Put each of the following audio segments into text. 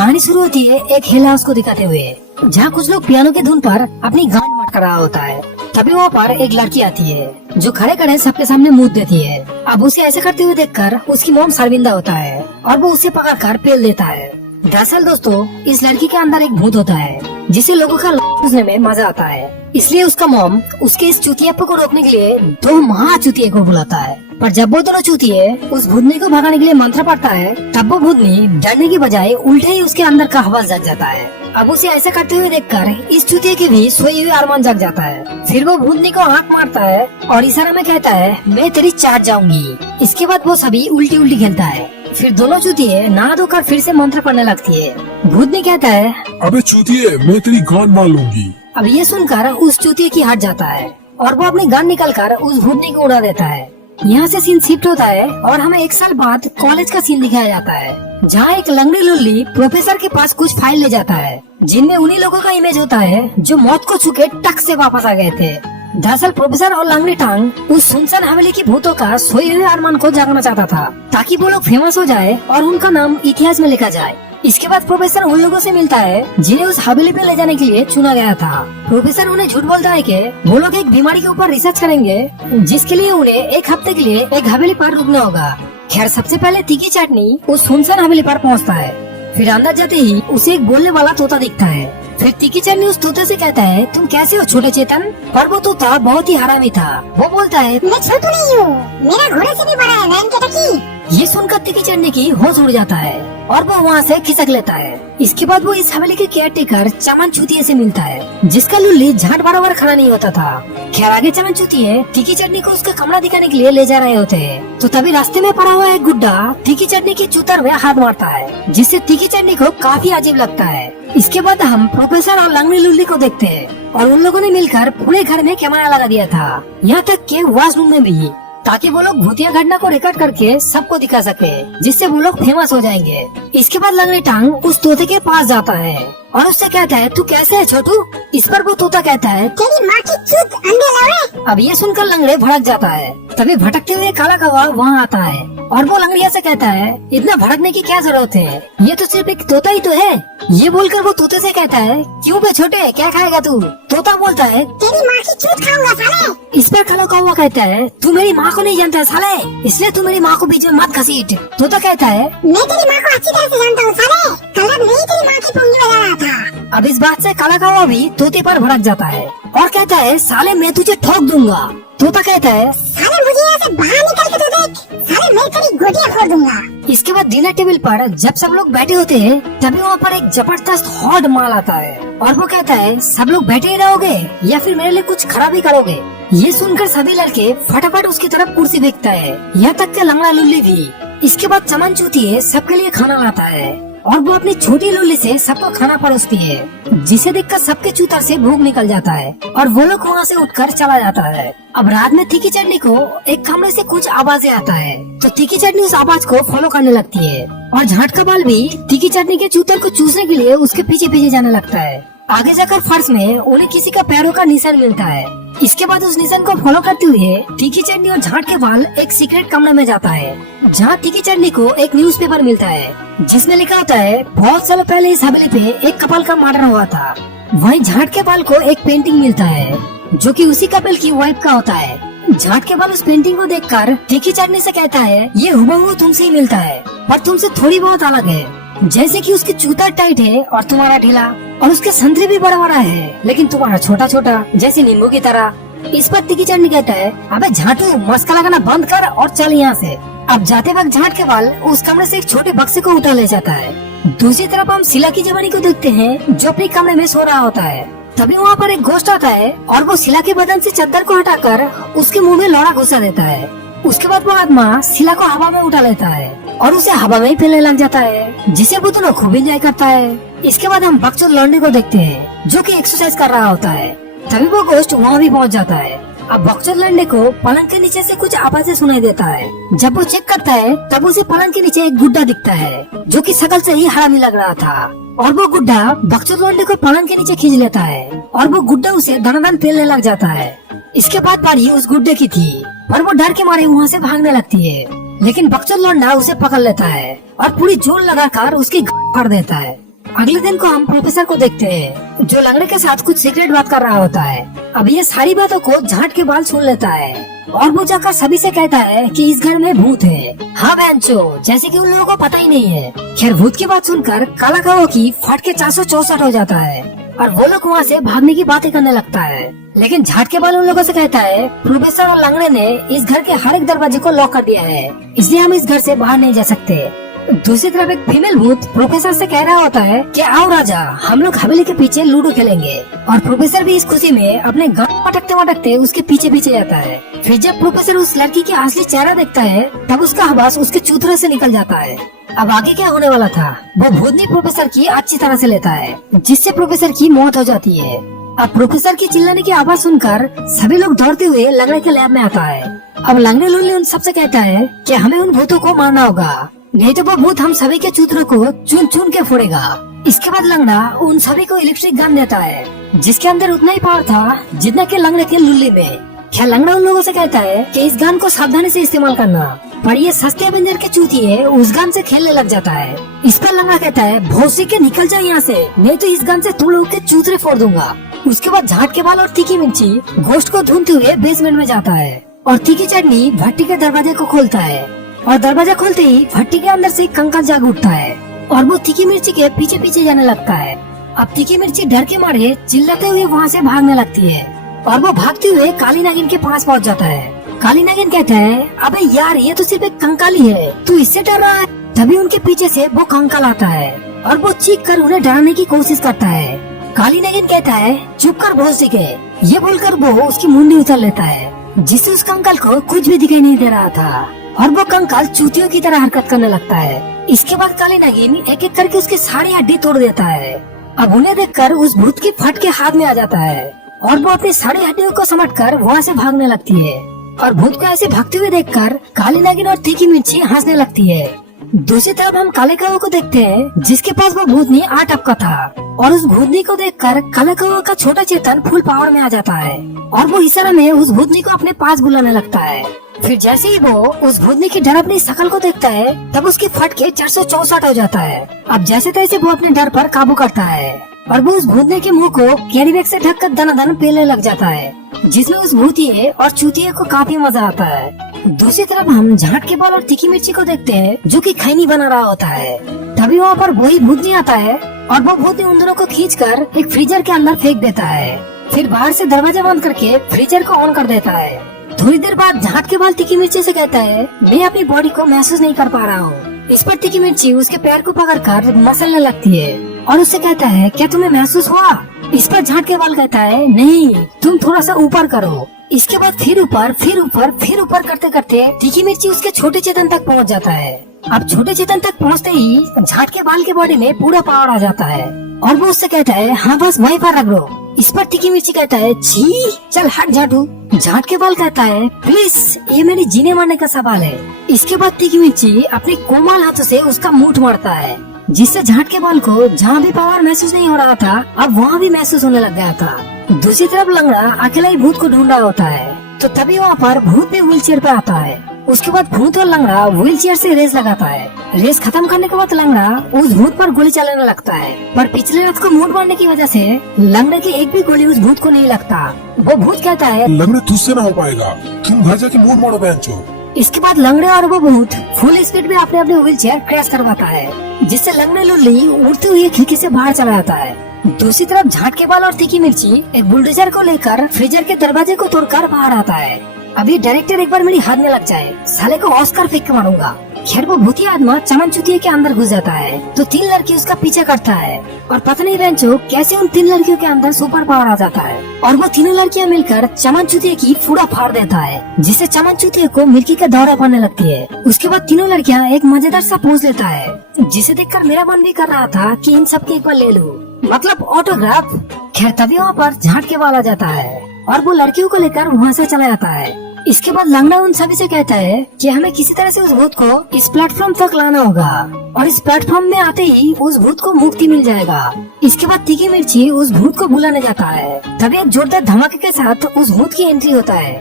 कहानी शुरू होती है एक हिल हाउस को दिखाते हुए, जहाँ कुछ लोग पियानो की धुन पर अपनी गान मटका रहा होता है। तभी वहाँ पर एक लड़की आती है जो खड़े खड़े सबके सामने मुँह देती है। अब उसे ऐसे करते हुए देखकर उसकी मॉम शर्मिंदा होता है और वो उसे पकड़कर पेल देता है। दरअसल दोस्तों, इस लड़की के अंदर एक भूत होता है जिसे लोगों का पूछने में मजा आता है। इसलिए उसका मॉम उसके इस चुतियापे को रोकने के लिए दो महा चुतिये को बुलाता है। पर जब वो दोनों चुतिये उस भूतनी को भगाने के लिए मंत्र पढ़ता है, तब वो भूतनी डरने की बजाय उल्टे ही उसके अंदर का हवा जग जाता है। अब उसे ऐसा करते हुए देखकर इस चुतिये के भी सोई हुई अरमान जग जाता है। फिर वो भूतनी को आंख मारता है और इशारा में कहता है, मैं तेरी चाट जाऊंगी। इसके बाद वो सभी उल्टी उल्टी खेलता है। फिर दोनों चुतिये नहा धोकर फिर से मंत्र पढ़ने लगती है। भूतनी कहता है, अबे चूतिए, मैं तेरी गान मार लूंगी। अब ये सुनकर उस चुतिये की हट जाता है और वो अपनी गन निकलकर उस भूतनी को उड़ा देता है। यहाँ से सीन शिफ्ट होता है और हमें एक साल बाद कॉलेज का सीन दिखाया जाता है, जहाँ एक लंगड़ी लुल्ली प्रोफेसर के पास कुछ फाइल ले जाता है, जिनमें उन्हीं लोगों का इमेज होता है जो मौत को छूके टक से वापस आ गए थे। दरअसल प्रोफेसर और लंगड़ी टांग उस सुनसान हवेली की भूतों का सोए हुए अरमान को जागना चाहता था, ताकि वो लोग फेमस हो जाए और उनका नाम इतिहास में लिखा जाए। इसके बाद प्रोफेसर उन लोगों से मिलता है जिन्हें उस हवेली पे ले जाने के लिए चुना गया था। प्रोफेसर उन्हें झूठ बोलता है कि वो लोग एक बीमारी के ऊपर रिसर्च करेंगे, जिसके लिए उन्हें एक हफ्ते के लिए एक हवेली पर रुकना होगा। खैर, सबसे पहले तीखी चटनी उस सुनसान हवेली पर पहुंचता है। फिर अंदर जाते ही उसे एक बोलने वाला तोता दिखता है। फिर तीखी चटनी उस तोते से कहता है, तुम कैसे हो छोटे चेतन? पर वो तोता बहुत ही हरामी था। वो बोलता है, मैं छोटू नहीं हूँ, मेरा घोड़े से भी बड़ा है वैन के टकी। ये सुनकर तीखी चटनी की होश उड़ जाता है और वो वहाँ से खिसक लेता है। इसके बाद वो इस हवेली के केयरटेकर चमन चूतिये से मिलता है, जिसका लुल्ली झाट बराबर खड़ा नहीं होता था। खैर, आगे चमन चूतिये तीखी चटनी को उसका कमरा दिखाने के लिए ले जा रहे होते हैं, तो तभी रास्ते में पड़ा हुआ एक गुड्डा तीखी चटनी की चूतर में हाथ मारता है, जिससे तीखी चटनी को काफी अजीब लगता है। इसके बाद हम प्रोफेसर और लंगड़ी लुल्ली को देखते हैं और उन लोगों ने मिलकर पूरे घर में कैमरा लगा दिया था, यहाँ तक के वॉशरूम में भी, ताकि वो लोग भूतिया घटना को रिकॉर्ड करके सबको दिखा सके, जिससे वो लोग फेमस हो जाएंगे। इसके बाद लंगड़ी टांग उस तोते के पास जाता है और उससे कहता है, तू कैसे है छोटू? इस पर वो तोता कहता है, तेरी माँ की चूत अंडे लावे। अब ये सुनकर लंगड़े भड़क जाता है। तभी भटकते हुए काला कौवा वहाँ आता है और वो लंगड़िया से कहता है, इतना भड़कने की क्या जरूरत है, ये तो सिर्फ एक तोता ही तो है। ये बोलकर वो तोते से कहता है, क्यों बे छोटे, क्या खाएगा तू? तोता बोलता है, तेरी माँ की चूत खाऊंगा साले। इस पर काला कौवा कहता है, तू मेरी माँ को नहीं जानता साले, इसलिए तू मेरी माँ को बीच में मत घसीट। तोता कहता है, मैं तेरी माँ को अच्छी तरह से जानता हूँ साले, कल रात नहीं तेरी माँ की पुंगी बजा रहा था। अब इस बात से काला कौवा भी तोते पर भड़क जाता है और कहता है, साले मैं तुझे ठोक दूंगा। तोता कहता है, साले मुझे यहाँ से बाहर निकल के तो देख, साले मैं तेरी गोटियाँ फोड़ दूंगा। इसके बाद डिनर टेबल पर जब सब लोग बैठे होते हैं, तभी वहाँ पर एक जबरदस्त हॉट माल आता है और वो कहता है, सब लोग बैठे ही रहोगे या फिर मेरे लिए कुछ खराबी करोगे? ये सुनकर सभी लड़के फटाफट उसकी तरफ कुर्सी फेंकता है, यहाँ तक के लंगड़ा लुल्ली भी। इसके बाद चमन चूतिये सबके लिए खाना लाता है और वो अपनी छोटी लुल्ली से सबको खाना परोसती है, जिसे देखकर सबके चूतर से भूख निकल जाता है और वो लोग वहाँ से उठकर चला जाता है। अब रात में तीखी चटनी को एक कमरे से कुछ आवाजें आता है, तो तीखी चटनी उस आवाज को फॉलो करने लगती है और झाट का बाल भी तीखी चटनी के चूतर को चूसने के लिए उसके पीछे पीछे जाने लगता है। आगे जाकर फर्श में उन्हें किसी का पैरों का निशान मिलता है। इसके बाद उस निशान को फॉलो करते हुए तीखी चटनी और झाट के बाल एक सीक्रेट कमरे में जाता है, जहाँ तीखी चटनी को एक न्यूज़पेपर मिलता है, जिसमें लिखा होता है, बहुत सालों पहले इस हवेली पे एक कपल का मर्डर हुआ था। वहीं झाट के बाल को एक पेंटिंग मिलता है, जो कि उसी कपल की वाइफ का होता है। झाट के बाल उस पेंटिंग को देखकर तीखी चटनी से कहता है, ये हुबहू तुमसे ही मिलता है, पर तुमसे थोड़ी बहुत अलग है, जैसे कि उसकी जूता टाइट है और तुम्हारा ढीला, और उसके संतरे भी बड़ा बड़ा है लेकिन तुम्हारा छोटा छोटा, जैसे नींबू की तरह। इस पर तीखी चटनी कहता है, अबे झाटू, मस्का लगाना बंद कर और चल यहाँ से। अब जाते वक्त झाट के बाल उस कमरे से एक छोटे बक्से को उठा ले जाता है। दूसरी तरफ हम शिला की जवानी को देखते हैं, जो अपने कमरे में सो रहा होता है। तभी वहाँ पर एक घोस्ट आता है और वो शिला के बदन से चादर को हटाकर उसके मुंह में लोड़ा घुसा देता है। उसके बाद वो आत्मा शिला को हवा में उठा लेता है और उसे हवा में ही फैलने लग जाता है, जिसे वो दोनों खूब एंजॉय करता है। इसके बाद हम बकचोद लौंडे को देखते हैं, जो कि एक्सरसाइज कर रहा होता है। तभी वो घोस्ट वहाँ भी पहुँच जाता है। अब बकचोद लौंडे को पलंग के नीचे से कुछ आवाजें सुनाई देता है। जब वो चेक करता है, तब उसे पलंग के नीचे एक गुड्डा दिखता है, जो कि शकल से ही हरामी लग रहा था, और वो गुड्डा बकचोद लौंडे को पलंग के नीचे खींच लेता है और वो गुड्डा उसे धनाधन फैलने लग जाता है। इसके बाद बारी उस गुड्डे की थी, पर वो डर के मारे वहाँ से भागने लगती है। लेकिन बकचोद लौंडा उसे पकड़ लेता है और पूरी जोर लगाकर उसकी फाड़ देता है। अगले दिन को हम प्रोफेसर को देखते हैं जो लंगड़े के साथ कुछ सीक्रेट बात कर रहा होता है। अब ये सारी बातों को झाट के बाल सुन लेता है और वो जाकर सभी से कहता है कि इस घर में भूत है। हाँ बहनचो, जैसे कि उन लोगों को पता ही नहीं है। खैर भूत की बात सुनकर काला कौवा की फट के 464 हो जाता है और वो लोग वहाँ से भागने की बातें करने लगता है। लेकिन झाट के बाल उन लोगों से कहता है प्रोफेसर और लंगड़े ने इस घर के हर एक दरवाजे को लॉक कर दिया है, इसलिए हम इस घर से बाहर नहीं जा सकते। दूसरी तरफ एक फीमेल भूत प्रोफेसर से कह रहा होता है कि आओ राजा, हम लोग हवेली के पीछे लूडो खेलेंगे। और प्रोफेसर भी इस खुशी में अपने गाँव पटकते मटकते उसके पीछे पीछे जाता है। फिर जब प्रोफेसर उस लड़की की असली चेहरा देखता है तब उसका हवास उसके चूथरे से निकल जाता है। अब आगे क्या होने वाला था वो भूतनी प्रोफेसर की अच्छी तरह से लेता है, जिससे प्रोफेसर की मौत हो जाती है। अब प्रोफेसर की चिल्लाने की आवाज सुनकर सभी लोग दौड़ते हुए लंगड़े के लैब में आता है। अब लंगड़े लुल्ली उन सबसे कहता है कि हमें उन भूतों को मारना होगा, नहीं तो वो भूत हम सभी के चूतरों को चुन चुन के फोड़ेगा। इसके बाद लंगड़ा उन सभी को इलेक्ट्रिक गन देता है, जिसके अंदर उतना ही पावर था जितना के लंगड़े के लुल्ली में। क्या लंगड़ा उन लोगों से कहता है कि इस गन को सावधानी से इस्तेमाल करना, पर ये सस्ते बंजर के चूतिए उस गन से खेलने लग जाता है। इस पर लंगड़ा कहता है भोसड़ी के निकल जाए यहाँ से, नहीं तो इस गन से तुम लोगों के चूतरे फोड़ दूंगा। उसके बाद झाट के बाल और तीखी मिर्ची घोस्ट को ढूंढते हुए बेसमेंट में जाता है और तीखी चटनी भट्टी के दरवाजे को खोलता है और दरवाजा खोलते ही भट्टी के अंदर से कंकाल जाग उठता है और वो तीखी मिर्ची के पीछे पीछे जाने लगता है। अब तीखी मिर्ची डर के मारे चिल्लाते हुए वहाँ से भागने लगती है और वो भागते हुए काली नागिन के पास पहुँच जाता है। काली नागिन कहता है अबे यार, ये तो सिर्फ एक कंकाल ही है, तू इससे डर रहा है। तभी उनके पीछे से वो कंकाल आता है और वो चीख कर उन्हें डराने की कोशिश करता है। काली नागिन कहता है चुप कर भोसड़ी के, ये बोलकर वो उसकी मुंडी उछल लेता है, जिससे उस कंकाल को कुछ भी दिखाई नहीं दे रहा था और वो कंकाल चूतियों की तरह हरकत करने लगता है। इसके बाद काली नागिन एक एक करके उसकी सारी हड्डी तोड़ देता है। अब उन्हें देखकर उस भूत की फट के हाथ में आ जाता है और वो अपनी सारी हड्डियों को समेटकर वहाँ से भागने लगती है। और भूत को ऐसे भागते हुए देखकर काली नागिन और तीखी मिर्ची हंसने लगती है। दूसरी तरफ हम काले कौवे को देखते हैं, जिसके पास वो भूतनी आ टपका था और उस भूतनी को देखकर काले कौवे का छोटा चेतन फुल पावर में आ जाता है और वो इशारा में उस भूतनी को अपने पास बुलाने लगता है। फिर जैसे ही वो उस भूतनी की डर अपनी शकल को देखता है तब उसकी फट के 464 हो जाता है। अब जैसे तैसे वो अपने डर पर काबू करता है और वो उस भूतनी के मुंह को कैरी बैग से ढककर दनादन पेलने लग जाता है, जिसमें उस भूतिये और चूतिये को काफी मजा आता है। दूसरी तरफ हम झाट के बाल और तीखी मिर्ची को देखते हैं जो कि खैनी बना रहा होता है। तभी वहाँ पर वही भूतनी आता है और वो भूतनी उन दोनों को खींचकर एक फ्रीजर के अंदर फेंक देता है। फिर बाहर से दरवाजा बंद करके फ्रीजर को ऑन कर देता है। थोड़ी देर बाद झाट के बाल तीखी मिर्ची से कहता है मैं अपनी बॉडी को महसूस नहीं कर पा रहा हूँ। इस पर तीखी मिर्ची उसके पैर को पकड़कर मसलने लगती है और उससे कहता है क्या तुम्हें महसूस हुआ? इस पर झाट के बाल कहता है नहीं, तुम थोड़ा सा ऊपर करो। इसके बाद फिर ऊपर फिर ऊपर फिर ऊपर करते करते तीखी मिर्ची उसके छोटे चेतन तक पहुंच जाता है। अब छोटे चेतन तक पहुंचते ही झाट के बाल के बॉडी में पूरा पावर आ जाता है और वो उससे कहता है हाँ बस वहीं पर रख लो। इस पर तीखी मिर्ची कहता है छी चल हट झाटू। झाट के बाल कहता है प्लीज ये मेरी जीने मारने का सवाल है। इसके बाद तीखी मिर्ची अपने कोमल हाथों से उसका मुंह मारता है, जिससे झाट के बाल को जहाँ भी पावर महसूस नहीं हो रहा था अब वहाँ भी महसूस होने लग गया था। दूसरी तरफ लंगड़ा अकेला ही भूत को ढूंढ रहा होता है, तो तभी वहाँ पर भूत भी व्हील चेयर पे आता है। उसके बाद भूत और लंगड़ा व्हील चेयर से रेस लगाता है। रेस खत्म करने के बाद लंगड़ा उस भूत पर गोली चलाने लगता है, पर पिछले रात को मूड मारने की वजह से लंगड़े की एक भी गोली उस भूत को नहीं लगता। वो भूत कहता है लंगड़े तुझसे ना हो पाएगा, तुम घर जाके मूड मारो बहनचो। इसके बाद लंगड़े और वो भूत फुल स्पीड में अपने अपने व्हील चेयर क्रैश करवाता है, जिससे लंगड़े लुल्ली उड़ते हुए खिड़की से बाहर चला जाता है। दूसरी तरफ झाट के बाल और तीखी मिर्ची एक बुलडोजर को लेकर फ्रीजर के दरवाजे को तोड़कर बाहर आता है। अभी डायरेक्टर एक बार मेरी हाथ में लग जाए, साले को ऑस्कर फेंक के मारूंगा। खैर वो भूतिया आत्मा चमन चुतिये के अंदर घुस जाता है तो 3 लड़की उसका पीछा करता है और पता नहीं बेंचो कैसे उन 3 लड़कियों के अंदर सुपर पावर आ जाता है और वो तीनों लड़कियां मिलकर चमन चुतिये की फूड़ा फाड़ देता है, जिससे चमन चुतिये को मिर्गी का दौरा पड़ने लगती है। उसके बाद तीनों लड़कियां एक मजेदार सा पोज लेता है, जिसे देखकर मेरा मन भी कर रहा था कि इन सबके एक बार ले लूं, मतलब ऑटोग्राफ। खैर तभी वहाँ पर झाट के बाल आ जाता है और वो लड़कियों को लेकर वहाँ से चला जाता है। इसके बाद लंगड़ा उन सभी से कहता है कि हमें किसी तरह से उस भूत को इस प्लेटफॉर्म तक लाना होगा और इस प्लेटफॉर्म में आते ही उस भूत को मुक्ति मिल जाएगा। इसके बाद तीखी मिर्ची उस भूत को बुलाने जाता है, तभी एक जोरदार धमाके के साथ उस भूत की एंट्री होता है।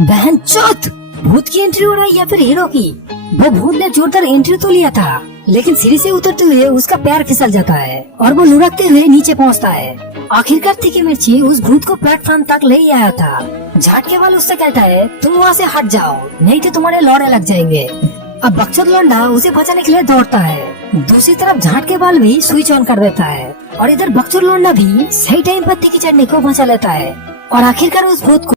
बहनचोद, भूत की एंट्री हो रहा है या फिर हीरो की? वो भूत ने जोरदार एंट्री तो लिया था, लेकिन सीढ़ी से उतरते हुए उसका पैर फिसल जाता है और वो लुढ़कते हुए नीचे पहुंचता है। आखिरकार तीखी मिर्ची उस भूत को प्लेटफॉर्म तक ले ही आया था। झाटके वाला उससे कहता है तुम वहाँ से हट जाओ नहीं तो तुम्हारे लौड़े लग जाएंगे। अब बकचोद लौंडा उसे बचाने के लिए दौड़ता है। दूसरी तरफ झाटके वाल भी स्विच ऑन कर देता है और इधर बकचोद लौंडा भी सही टाइम पर तीखी चटनी को बचा लेता है और आखिरकार उस भूत को